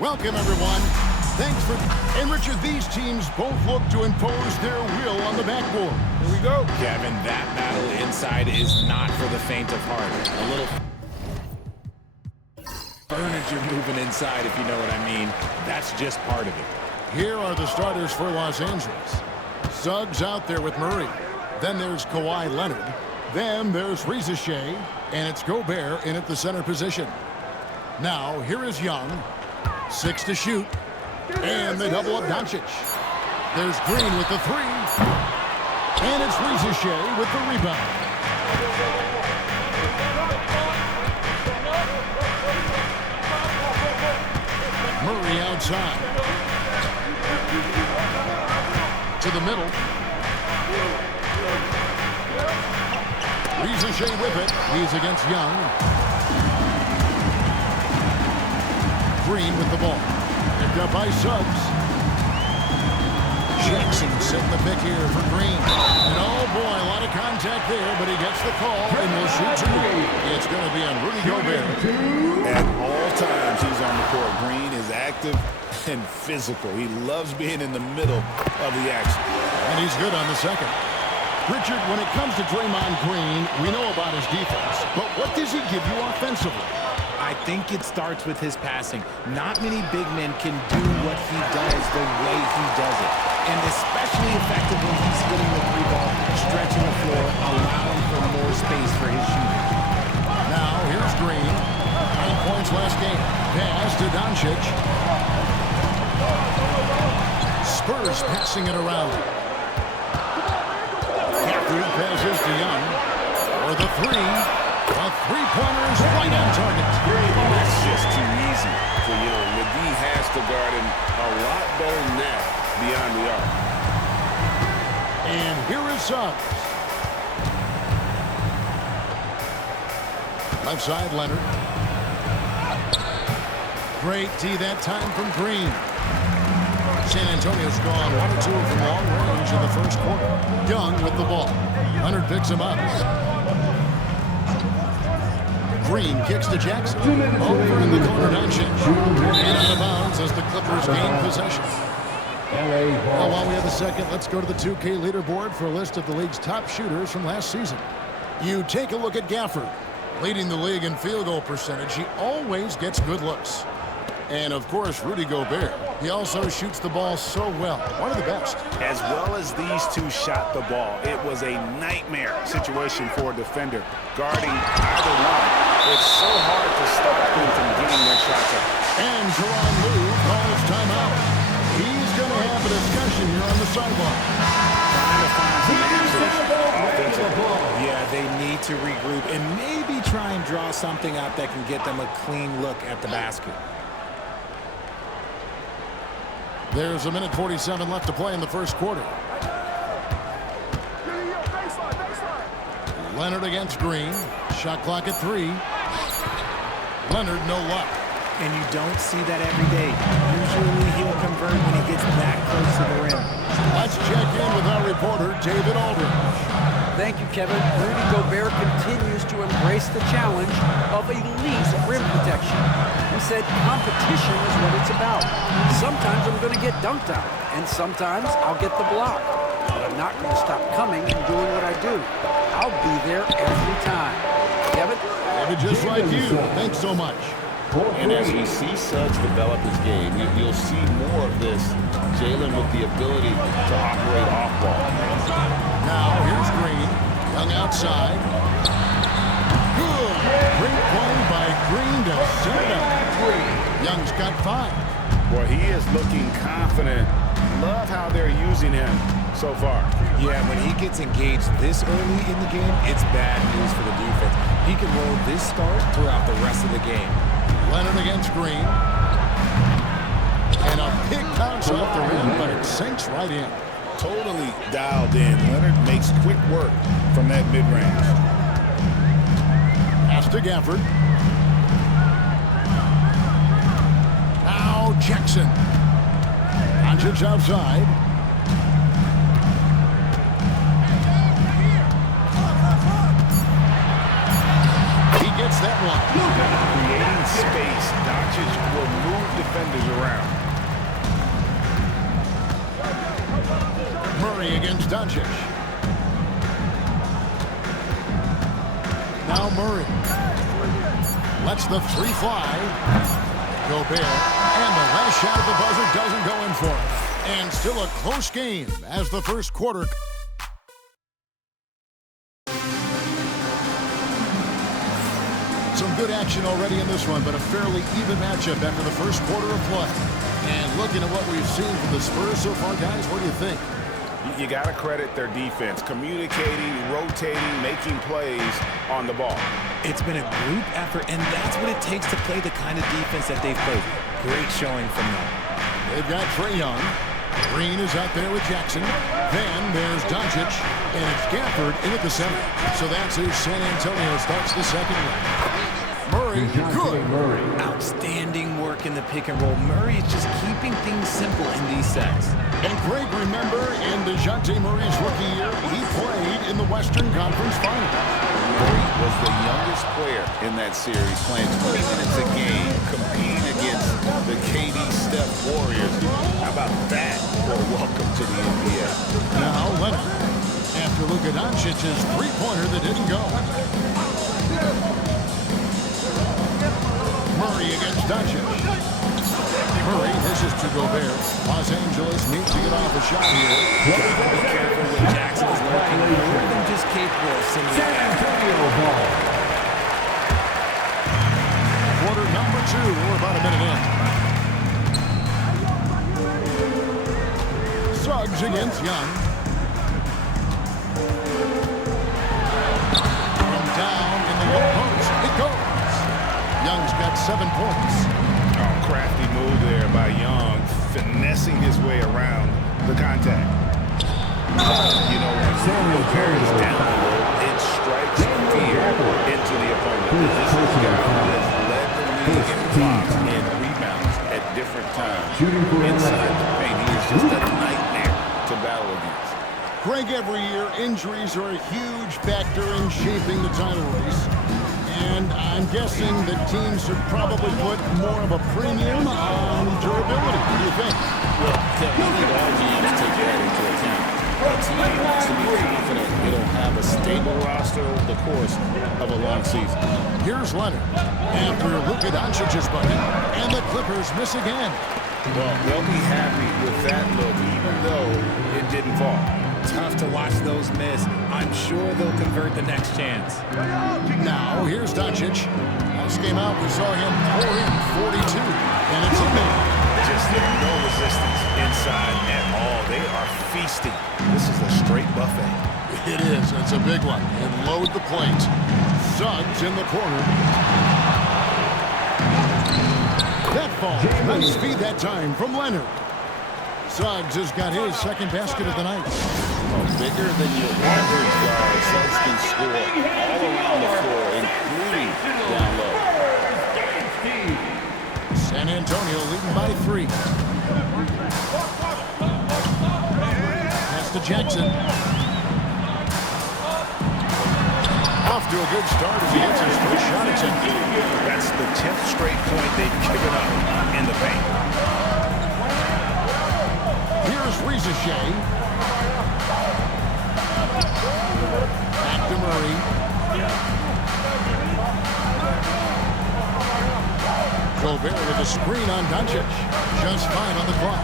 Welcome, everyone. Thanks for... And Richard, these teams both look to impose their will on the backboard. Here we go. Kevin, that battle inside is not for the faint of heart. A little furniture moving inside, if you know what I mean. That's just part of it. Here are the starters for Los Angeles. Suggs out there with Murray. Then there's Kawhi Leonard. Then there's Shea, and it's Gobert in at the center position. Now, here is Young. 6 to shoot. And they double up Doncic. There's Green with the 3. And it's Shea with the rebound. Murray outside. To the middle. Shea with it. He's against Young. Green with the ball. Picked up by Suggs. Jackson set the pick here for Green. And oh boy, a lot of contact there, but he gets the call and will shoot 2. It's going to be on Rudy Gobert. At all times he's on the court. Green is active and physical. He loves being in the middle of the action. And he's good on the second. Richard, when it comes to Draymond Green, we know about his defense, but what does he give you offensively? I think it starts with his passing. Not many big men can do what he does the way he does it. And especially effective when he's hitting the 3-ball, stretching the floor, allowing for more space for his shooting. Now, here's Green. 9 points last game. Pass to Doncic. Spurs passing it around. Gafford passes to Young. For the 3. A 3-pointer is right on target. That's just too easy for Young. McGee has to guard him a lot better than that beyond the arc. And here is Suggs. Left side, Leonard. Great D that time from Green. San Antonio's gone 1 or 2 from long range in the first quarter. Young with the ball. Leonard picks him up. Green kicks to Jackson. Over in the corner, Doncic. And out of bounds as the Clippers gain possession. Well, while we have a second, let's go to the 2K leaderboard for a list of the league's top shooters from last season. You take a look at Gafford. Leading the league in field goal percentage, he always gets good looks. And, of course, Rudy Gobert. He also shoots the ball so well. One of the best. As well as these two shot the ball, it was a nightmare situation for a defender guarding either one. It's so hard to stop them from getting their shots up. And Teron Lue calls timeout. He's going to have a discussion here on the sideline. Trying to find some answers offensively. Yeah, they need to regroup and maybe try and draw something up that can get them a clean look at the basket. There's 1:47 left to play in the first quarter. Leonard against Green. Shot clock at 3. Leonard, no luck. And you don't see that every day. Usually he'll convert when he gets that close to the rim. Let's check in with our reporter, David Aldridge. Thank you, Kevin. Rudy Gobert continues to embrace the challenge of elite rim protection. He said competition is what it's about. Sometimes I'm going to get dunked on, and sometimes I'll get the block. But I'm not going to stop coming and doing what I do. I'll be there every time. Kevin? David, just like you. Thanks so much. And as we see Suggs develop his game, you'll see more of this. Jalen with the ability to operate off ball. Now, here's Green. Young outside. Good. Great play by Green to set it up. Young's got 5. Boy, he is looking confident. Love how they're using him so far. Yeah, when he gets engaged this early in the game, it's bad news for the defense. He can roll this start throughout the rest of the game. Leonard against Green. And a pick bounce off the rim, but it sinks right in. Totally dialed in. Leonard makes quick work from that mid-range. Pass to Gafford. Now Jackson. Doncic outside. He gets that one. Creating space. Doncic will move defenders around. Murray against Doncic. Now Murray lets the three fly. Gobert, and the last shot at the buzzer doesn't go in for it. And still a close game as the first quarter. Some good action already in this one, but a fairly even matchup after the first quarter of play. And looking at what we've seen from the Spurs so far, guys, what do you think? You got to credit their defense, communicating, rotating, making plays on the ball. It's been a group effort, and that's what it takes to play the kind of defense that they've played. Great showing from them. They've got Trae Young. Green is out there with Jackson. Then there's Doncic, and it's Gafford in at the center. So that's who San Antonio starts the second one. Murray, good. Outstanding work in the pick and roll. Murray is just keeping things simple in these sets. And Greg, remember, in DeJounte Murray's rookie year, he played in the Western Conference Finals. Murray was the youngest player in that series, playing 20 minutes a game, competing against the KD Steph Warriors. How about that for a welcome to the NBA? Now Leonard, after Luka Doncic's three-pointer that didn't go. Murray against Doncic. Murray, this is to Gobert. Los Angeles needs to get off a shot here. Be careful when Jackson is looking more than just capable of sending San Antonio ball. Quarter number 2. We're about a minute in. Suggs against Young. From down in the low post. It goes. Young's got 7 points. Oh, crafty move there by Young, finessing his way around the contact. You know, when Gobert is down low, it strikes fear into the opponent. This is a guy who has led the league in blocks and rebounds at different times. Inside the paint, he is just a nightmare to battle against. Greg, every year, injuries are a huge factor in shaping the title race. And I'm guessing that teams should probably put more of a premium on durability. What do you think? Well, Kevin, I think all GMs take that into account. A team wants to be confident it'll have a stable roster over the course of a long season. Here's Leonard after Luka Doncic's bucket, and the Clippers miss again. Well, they'll be happy with that look, even though it didn't fall. Tough to watch those miss. I'm sure they'll convert the next chance. Now, here's Doncic. Last game out, we saw him pour in 42, and it's a man. Just no resistance inside at all. They are feasting. This is a straight buffet. It is. It's a big one. And load the plate. Suggs in the corner. That falls. Nice speed that time from Leonard. Suggs has got his second basket of the night. Bigger than your average guard, Suggs can score all around the floor, including down low. San Antonio leading by 3. Pass to Jackson. Off to a good start as he hits his first shot attempt. That's the 10th straight point they've given up in the paint. Here's Shea. Back to Murray. Gobert with a screen on Doncic. Just fine on the clock.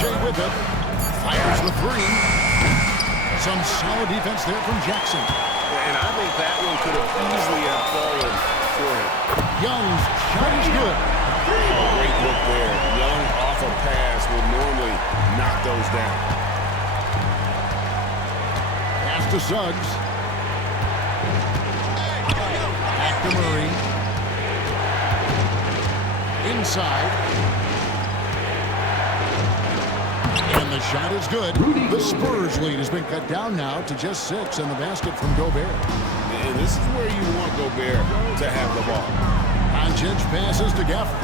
Shea with it. Fires the 3. Some solid defense there from Jackson. And I think that one could have easily have fallen for him. Young's shot is good. Great look there. Young off a pass would normally knock those down. Pass to Suggs. Back to Murray. Inside. And the shot is good. The Spurs lead has been cut down now to just 6 in the basket from Gobert. And this is where you want Gobert to have the ball. Doncic passes to Gafford.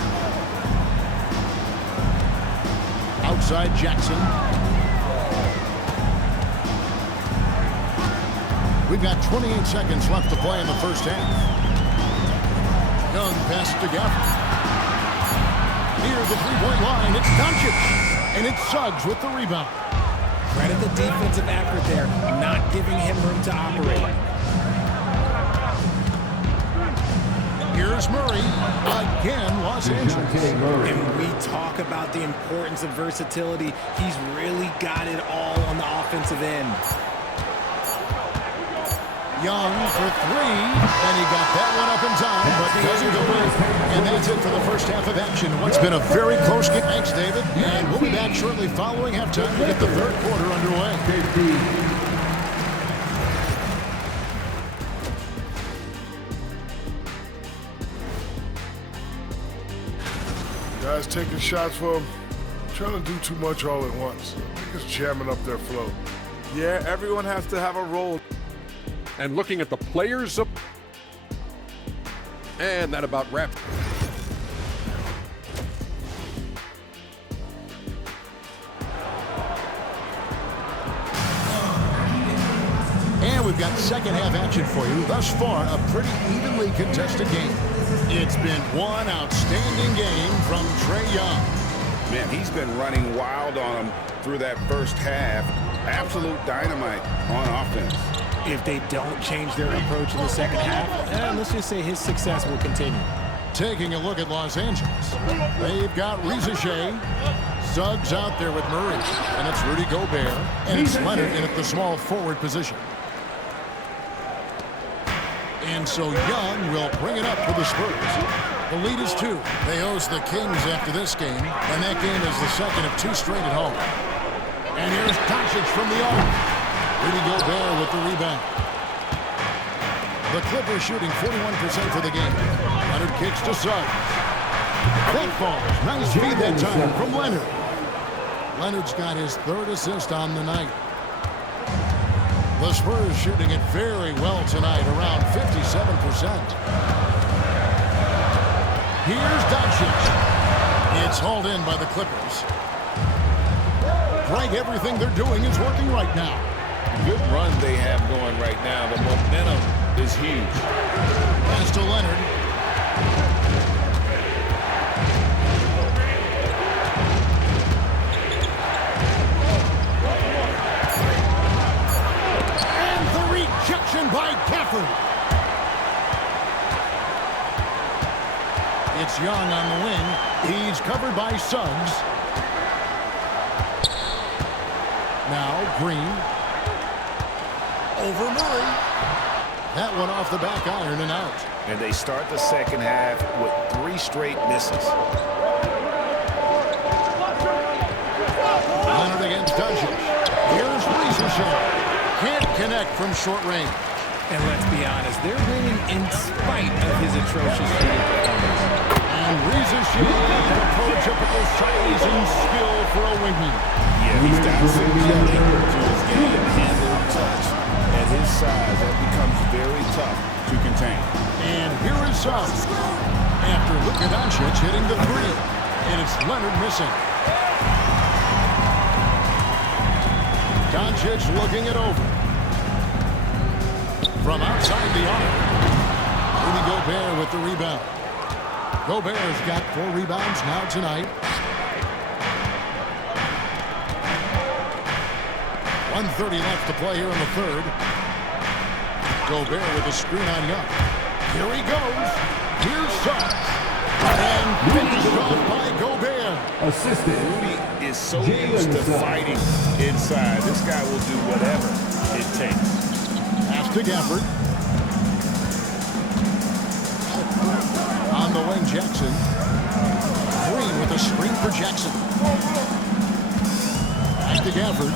Outside Jackson. We've got 28 seconds left to play in the first half. Young passes to Gafford. Near the three-point line, it's Doncic. And it's Suggs with the rebound. Credit the defensive effort there, not giving him room to operate. Here's Murray. Again, Los Angeles. And we talk about the importance of versatility. He's really got it all on the offensive end. Young for three, and he got that one up in time, but doesn't go in. And that's it for the first half of action. What's been a very close game. Thanks, David. And we'll be back shortly following halftime to get the third quarter underway. Guys taking shots for him, trying to do too much all at once. I think it's jamming up their flow. Yeah, everyone has to have a role. And looking at the players up. And that about wraps. And we've got second half action for you. Thus far, a pretty evenly contested game. It's been one outstanding game from Trae Young. Man, he's been running wild on him through that first half. Absolute dynamite on offense. If they don't change their approach in the second half, let's just say his success will continue. Taking a look at Los Angeles. They've got Reza Shea. Suggs out there with Murray. And it's Rudy Gobert. And it's Leonard in at the small forward position. And so Young will bring it up for the Spurs. The lead is 2. They host the Kings after this game. And that game is the second of 2 straight at home. And here's Doncic from the arc. Rudy Gobert with the rebound. The Clippers shooting 41% for the game. Leonard kicks to Suggs. That falls. Nice feed that time from Leonard. Leonard's got his 3rd assist on the night. The Spurs shooting it very well tonight, around 57%. Here's Doncic. It's hauled in by the Clippers. Greg, everything they're doing is working right now. Good run they have going right now. The momentum is huge. Pass to Leonard. And the rejection by Gafford. It's Young on the wing. He's covered by Suggs. Now Green. Over Murray. That one off the back iron and out. And they start the second half with 3 straight misses. Leonard against Doncic. Here's Reza Shea. Can't connect from short range. And let's be honest, they're winning in spite of his atrocious shooting performance. And Reza Shea, the prototypical size and skill for a wingman. Yeah, he's got some ability to his game, handle, touch. At his size, that becomes very tough to contain. And here is Suggs. After Luka Doncic hitting the 3. And it's Leonard missing. Doncic looking it over. From outside the arc. Rudy Gobert with the rebound. Gobert's got 4 rebounds now tonight. 1:30 left to play here in the 3rd. Gobert with a screen on Young. Here he goes. Here's Suggs. And finished off by Gobert. Rudy is so used to fighting inside. This guy will do whatever it takes. Pass to Gafford. On the wing, Jackson. Green with a screen for Jackson. Back to Gafford.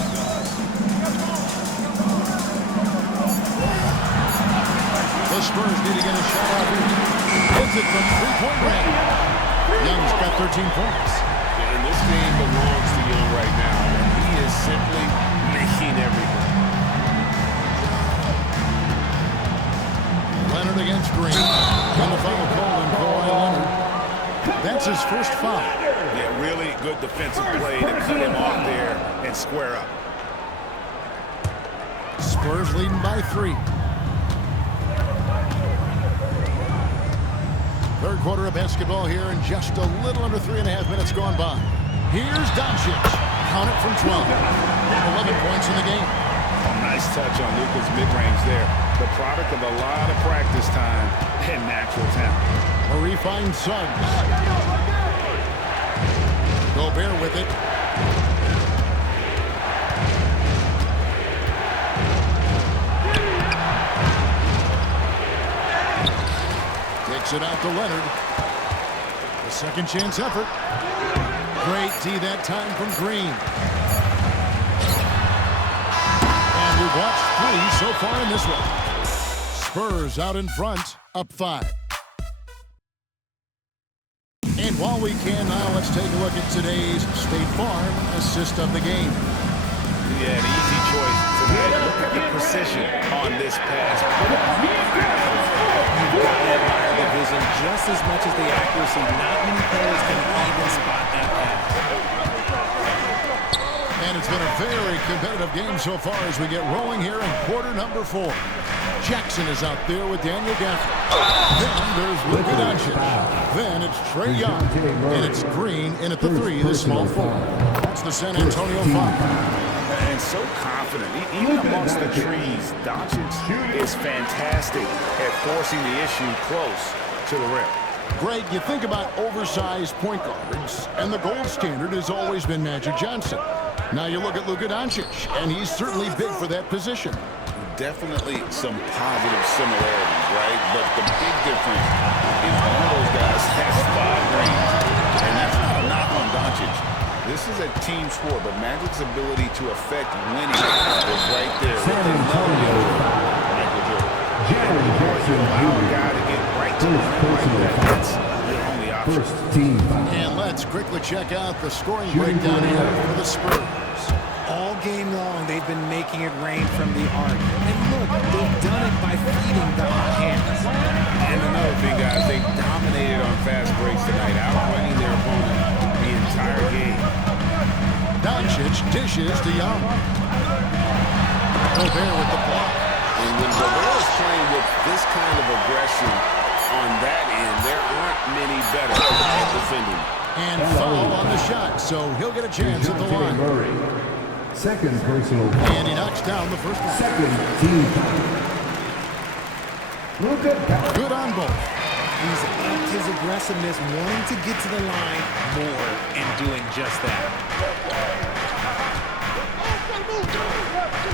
The Spurs need to get a shot off here. Hits it from 3-point range. Young's got 13 points. And this game belongs to Young right now. And he is simply making everything. Leonard against Green. And the foul call in Kawhi Leonard. That's his first foul. Yeah, really good defensive play to cut him off there and square up. Spurs leading by 3. Third quarter of basketball here, and just a little under 3.5 minutes gone by. Here's Doncic. Count it from 12. 11 points in the game. Nice touch on Luka's mid-range there. The product of a lot of practice time and natural talent. Murray finds Suggs. Gobert with it. Kicks it out to Leonard. A second chance effort. Great D that time from Green. And we've watched 3 so far in this one. Spurs out in front, up 5. And while we can now, let's take a look at today's State Farm assist of the game. Yeah, an easy choice tonight. Look at the precision on this pass. You've got to admire the vision just as much as the accuracy. Not many players can even spot that pass. And it's been a very competitive game so far as we get rolling here in quarter number 4. Jackson is out there with Daniel Gafford. Then there's Luka Doncic. Then it's Trae Young. And it's Green in at the 3, the small forward. That's the San Antonio 5. And so confident. Even amongst the trees, Doncic is fantastic at forcing the issue close to the rim. Greg, you think about oversized point guards, and the gold standard has always been Magic Johnson. Now you look at Luka Doncic, and he's certainly big for that position. Definitely some positive similarities, right? But the big difference is one of those guys has 5 rings, and that's not a knock on Doncic. This is a team sport, but Magic's ability to affect winning is right there. San Antonio, Michael Jordan. Allow a guy to get right to the rim. That's your only option. first team foul. And let's quickly check out the scoring breakdown here for the Spurs. All game long, they've been making it rain from the arc. And look, they've done it by feeding the hot hands. And another thing, guys, they dominated on fast breaks tonight, outrunning their opponent the entire game. Doncic dishes to Young. Gobert with the block. And when Gobert is playing with this kind of aggression on that end, there aren't many better at defending. And foul on the shot, so he'll get a chance at the line. Murray. Second personal foul. And he knocks down the first one. Second team foul. Luka Doncic. Good on both. He's upped his aggressiveness, wanting to get to the line more and doing just that.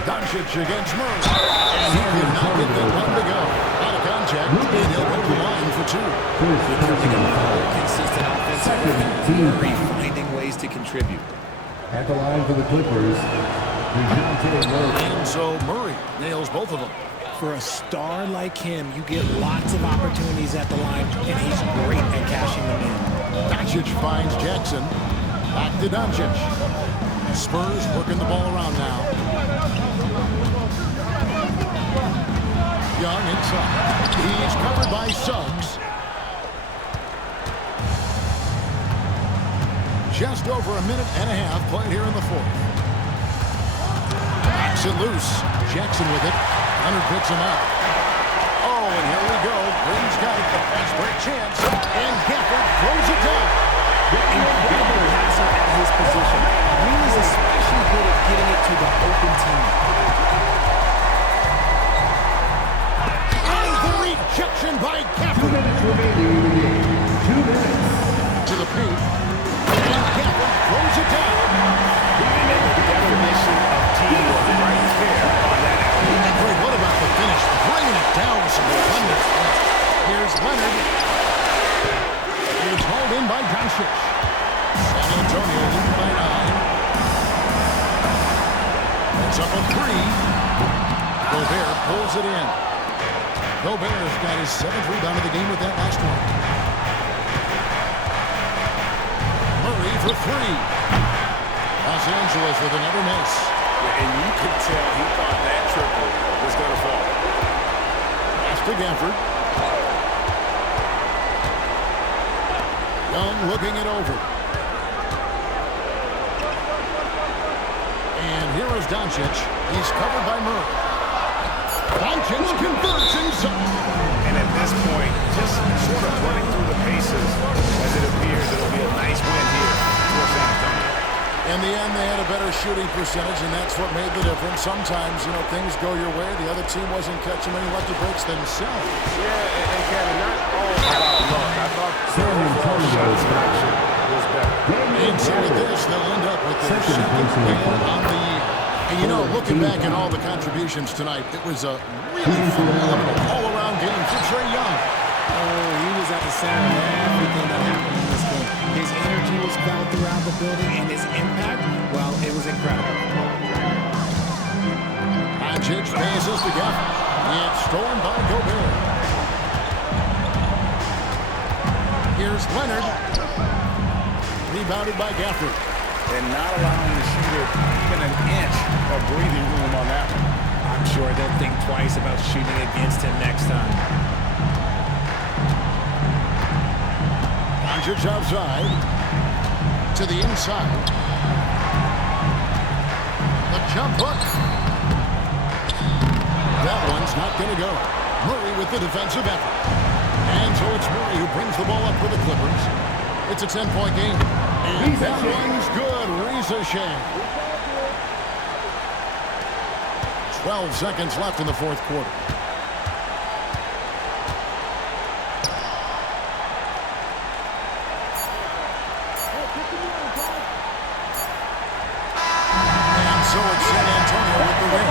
Doncic against Murray. And he did not get that one to go. Out of contact, and he'll go to the line for 2. Becoming a more consistent offensive Second weapon. team. Murray finding ways to contribute. At the line for the Clippers, DeJounte Murray. And so Murray nails both of them. For a star like him, you get lots of opportunities at the line, and he's great at cashing them in. Doncic finds Jackson. Back to Doncic. Spurs working the ball around now. Young inside. He's covered by Suggs. Just over a minute and a half played here in the 4th. Backs it loose. Jackson with it. Leonard picks him up. Oh, and here we go. Green's got it. The fast break chance. And Gafford throws it down. Incredible passer at his position. Green is especially good at getting it to the open team. And the rejection by 2 Gafford. minutes remaining in the game. 2 minutes. To the paint. And Gafford throws it down. The definition of teamwork right there on that alley. Greg, what about the finish? Bringing it down with some abundance. Here's Leonard. It's hauled in by Doncic. San Antonio leading by 9. It's up a 3. Gobert pulls it in. Gobert's got his 7th rebound of the game with that last one. Murray for 3. Los Angeles with another miss. And you could tell he thought that triple was going to fall. Pass to Gafford. Young looking it over. And here is Doncic. He's covered by Murray. Doncic converts inside. And at this point, just sort of running through the pieces as it appears it'll be a nice win here for San Antonio. In the end, they had a better shooting percentage, and that's what made the difference. Sometimes, things go your way. The other team wasn't catching many lucky breaks themselves. Yeah, and Kevin, not all about luck. I thought San Antonio's action was better. And so with this, they'll end up with their second win on the year. And looking back at all the contributions tonight, it was a really phenomenal all-around game for Trae Young. Oh, he was at the center of everything that happened in this game. His energy was felt throughout the building, and his impact, well, it was incredible. Doncic passes to Gafford. It's stolen by Gobert. Here's Leonard. Rebounded by Gafford. And not allowing the shooter even an inch of breathing room on that one. I'm sure they'll think twice about shooting against him next time. Doncic outside. To the inside. The jump hook. That one's not going to go. Murray with the defensive effort. And so it's Murray who brings the ball up for the Clippers. It's a 10-point game. And that one's good. Ricochet. 12 seconds left in the fourth quarter. And so it's San Antonio with the win.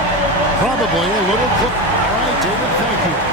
Probably a little clip. All right, David, thank you.